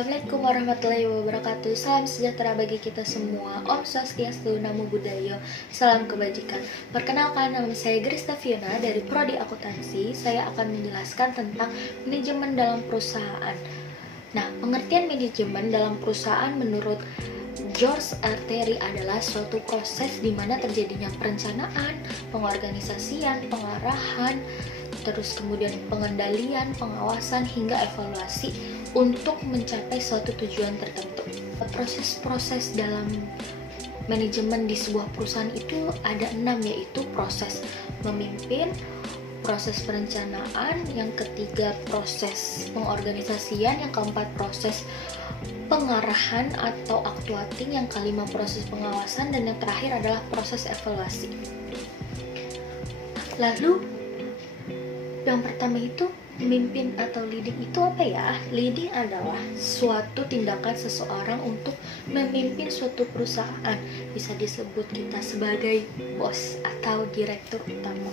Assalamualaikum warahmatullahi wabarakatuh. Salam sejahtera bagi kita semua. Om Swastiastu, Namo Buddhaya, salam kebajikan. Perkenalkan, nama saya Grista Fiona dari Prodi Akuntansi. Saya akan menjelaskan tentang manajemen dalam perusahaan. Nah, pengertian manajemen dalam perusahaan menurut George R. Terry adalah suatu proses di mana terjadinya perencanaan, pengorganisasian, pengarahan, terus kemudian pengendalian, pengawasan, hingga evaluasi untuk mencapai suatu tujuan tertentu. Proses-proses dalam manajemen di sebuah perusahaan itu ada 6, yaitu proses memimpin, proses perencanaan, yang ketiga proses pengorganisasian, yang keempat proses pengarahan atau actuating, yang kelima proses pengawasan, dan yang terakhir adalah proses evaluasi. Lalu yang pertama itu memimpin atau leading itu apa ya? Leading adalah suatu tindakan seseorang untuk memimpin suatu perusahaan. Bisa disebut kita sebagai bos atau direktur utama.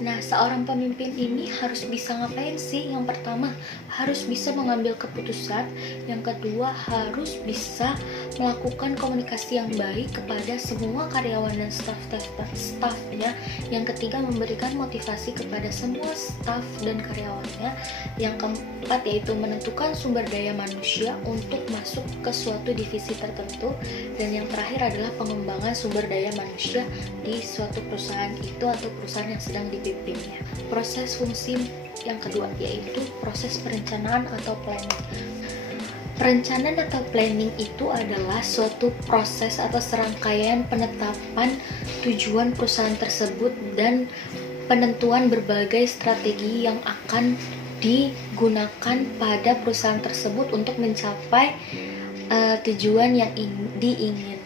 Nah, seorang pemimpin ini harus bisa ngapain sih? Yang pertama, harus bisa mengambil keputusan. Yang kedua, harus bisa melakukan komunikasi yang baik kepada semua karyawan dan staf-stafnya. Yang ketiga, memberikan motivasi kepada semua staf dan karyawannya. Yang keempat, yaitu menentukan sumber daya manusia untuk masuk ke suatu divisi tertentu. Dan yang terakhir adalah pengembangan sumber daya manusia di suatu perusahaan itu atau perusahaan yang sedang dipimpinnya. Proses fungsi yang kedua yaitu proses perencanaan atau planning. Perencanaan atau planning itu adalah suatu proses atau serangkaian penetapan tujuan perusahaan tersebut dan penentuan berbagai strategi yang akan digunakan pada perusahaan tersebut untuk mencapai tujuan yang diinginkan.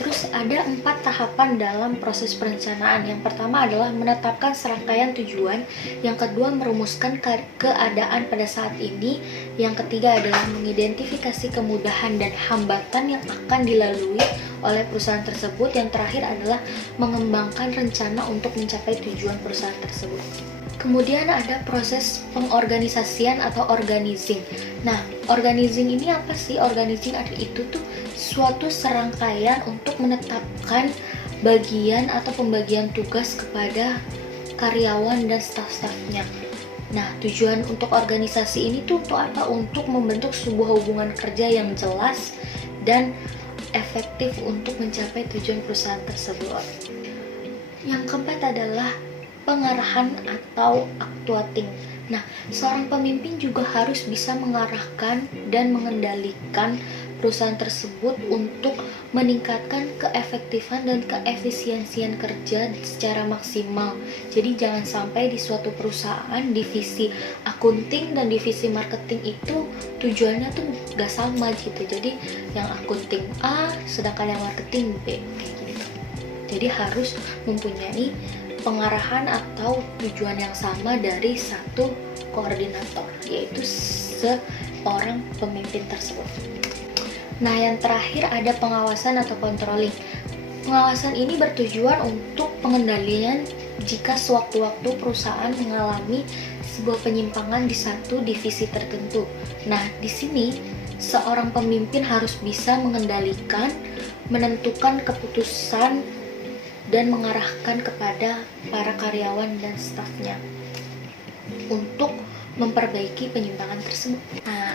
Terus ada 4 tahapan dalam proses perencanaan. Yang pertama adalah menetapkan serangkaian tujuan. Yang kedua, merumuskan keadaan pada saat ini. Yang ketiga adalah mengidentifikasi kemudahan dan hambatan yang akan dilalui oleh perusahaan tersebut. Yang terakhir adalah mengembangkan rencana untuk mencapai tujuan perusahaan tersebut. Kemudian ada proses pengorganisasian atau organizing. Nah, organizing ini apa sih? Organizing itu tuh suatu serangkaian untuk menetapkan bagian atau pembagian tugas kepada karyawan dan staf-stafnya. Nah, tujuan untuk organisasi ini tuh untuk apa? Untuk membentuk sebuah hubungan kerja yang jelas dan efektif untuk mencapai tujuan perusahaan tersebut. Yang keempat adalah pengarahan atau actuating. Nah, seorang pemimpin juga harus bisa mengarahkan dan mengendalikan perusahaan tersebut untuk meningkatkan keefektifan dan keefisiensian kerja secara maksimal. Jadi jangan sampai di suatu perusahaan divisi akunting dan divisi marketing itu tujuannya tuh gak sama gitu. Jadi yang akunting A sedangkan yang marketing B gitu. Jadi harus mempunyai pengarahan atau tujuan yang sama dari satu koordinator, yaitu seorang pemimpin tersebut. Nah, yang terakhir ada pengawasan atau controlling. Pengawasan ini bertujuan untuk pengendalian jika sewaktu-waktu perusahaan mengalami sebuah penyimpangan di satu divisi tertentu. Nah, di sini seorang pemimpin harus bisa mengendalikan, menentukan keputusan, dan mengarahkan kepada para karyawan dan stafnya untuk memperbaiki penyimpangan tersebut. Nah,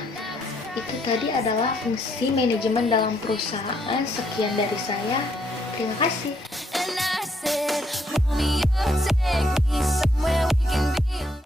itu tadi adalah fungsi manajemen dalam perusahaan. Sekian dari saya. Terima kasih.